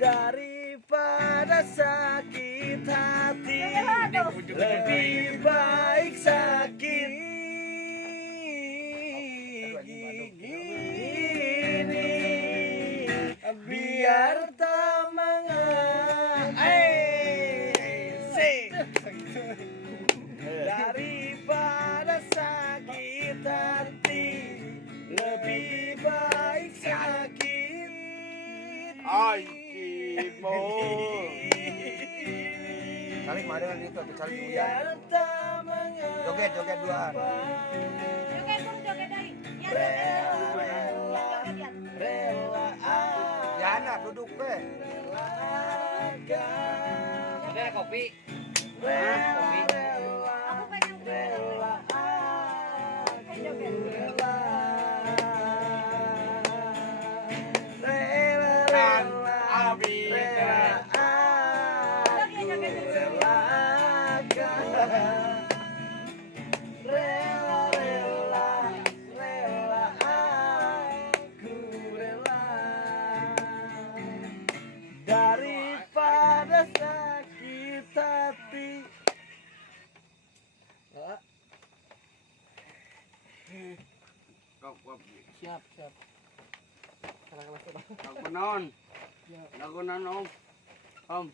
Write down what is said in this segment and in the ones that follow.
daripada sakit hati, lebih baik sakit gini, biar tak daripada sakit hati, lebih baik sakit. Ay, Kimo. Saling mana dengan itu, saling Uyan. Biar tak Joget duaan. Joget dari. Rela Ya anak duduk be. Ada kopi. Kopi. Aku pengen Rela daripada sakit hati. Siap. Lagu non. Om.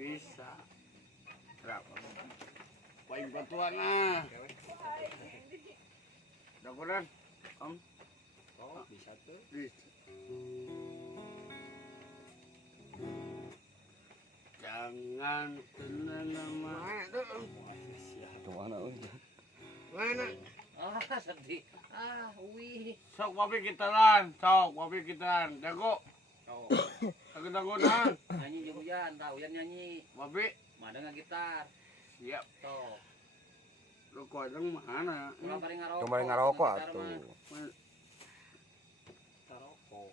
Bisa. Berapa? Paling bantuan ah. Dagunan. Om. Oh, bisa tuh. Bisa. Jangan tenang nama. Kemana Mana? Ah, sedih. Ah, wih. Sok wapi kitaran. Jago. Oh, Dagunan. nyanyi jeung Uyan, tah Uyan nyanyi. Wapi. Mada gitar. Siap. Tuh. Lu kodeng mana? Kurang paling ngarokok. Kembali ngarokok Gitar atuh. mah. Ngarokok.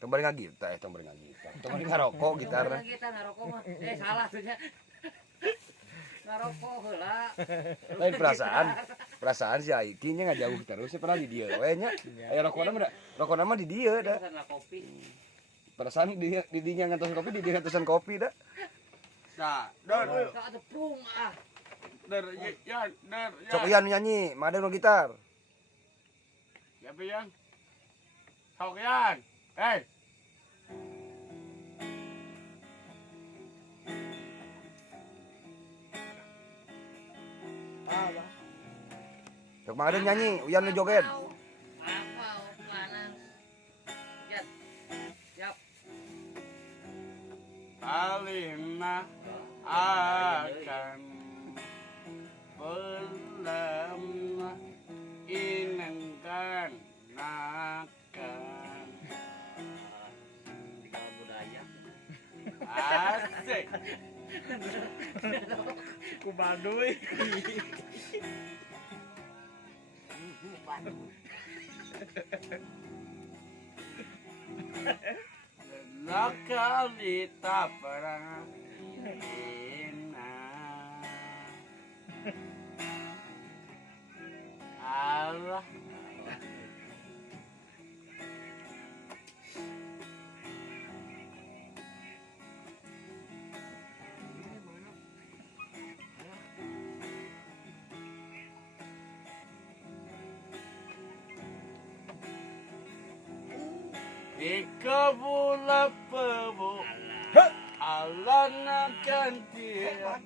Kembali ngagitar, kembali ngagitar. Kembali ngarokok gitarna. Gitar ngarokok mah. Salah tuh nya. Ngarokok heula. Lain perasaan si Aiki nya ngajauh terus pernah di dieu we nya. Aya rokona mah di dieu da. Pesan kopi. Perasaan di dinya ngantos kopi, di dieu ngantosan kopi da. Sa, dar. Ka tepung ah. Dar. Sok Uyan nyanyi, made nu gitar. Siapa yang? Sok yan. Hei. Sok made nyanyi, Uyan nu joget. Apa panas. Jet. Siap. Alina akan belum inengkan nakan Kalau budaya. asik Ku Baduy. Lakali tapara ina Allah Ikabula pebu Allah akan tiada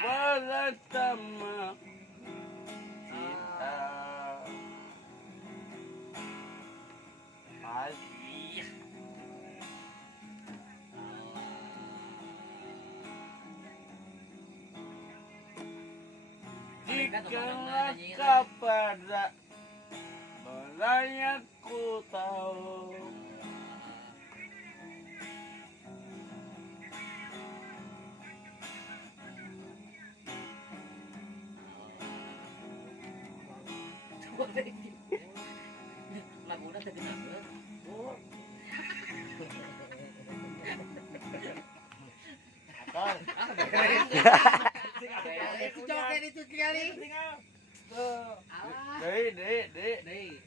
Balatama kita Pasti Jika kepada Banyak ku tahu Lagu udah tadi nangis. Oh. Itu joget itu sekali. Tuh. Alah. Dei.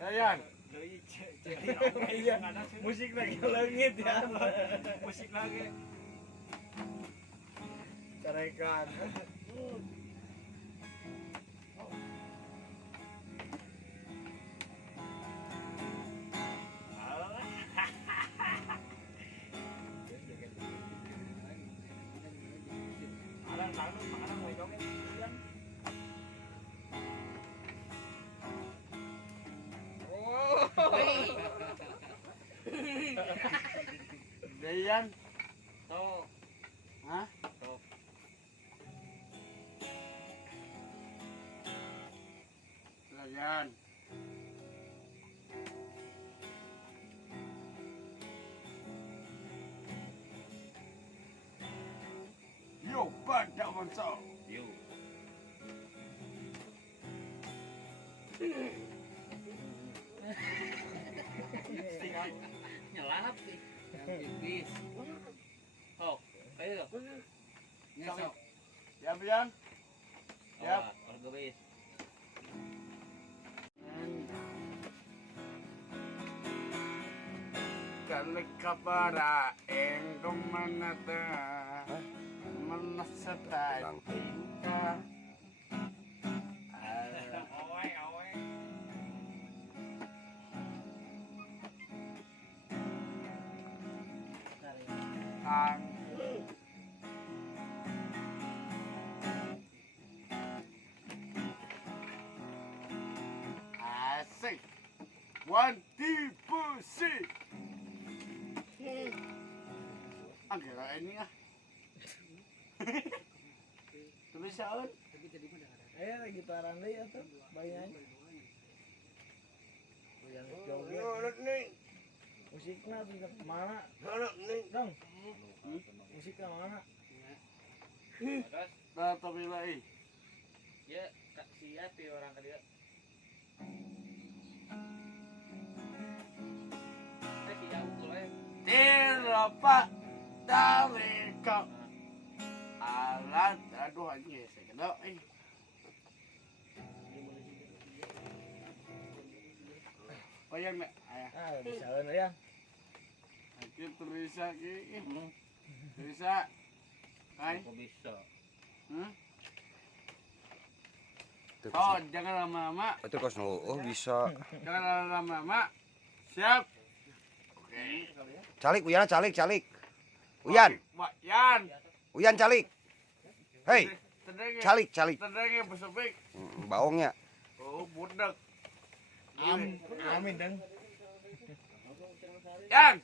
Ayan. Iya, musik lagi langit ya. Musik lagi. Tarekan. Dayan. Tuh. Hah? Dayan. Yo, pada masa. Yo. Nyelap sih. Tipis. Oh, ayo. Nyesok. Siap, Yan? Siap. Warga bis. Kalik kabara engkong manata manasata tingka. Ang asik. 1, 2, 3. Ang kira ini ah. Tulisan. Ayo gitaran deh atuh, bayang. Yang joget. Anak nih. Musiknya tuh mana? Anak nih. Dong. Musiknya mana? Terus Nah, tapi lagi. ya siap ya orang kedua. Si jauh kalau Tirapa dari kau. Alat aduh anjing saya kena Bayang nak ayah. Ah, bisa ya. Aku terisa ki. Terisa. Hai. kok bisa. Oh, jangan lama-lama. Itu kos oh bisa. Jangan lama-lama. Siap. Oke. Calik Uyan calik. Uyan, Wah, Yan. Uyan calik. Hei, Tendenge. calik. Tendenge besepik. Baongnya. Oh, budak. Amin dong. Yan.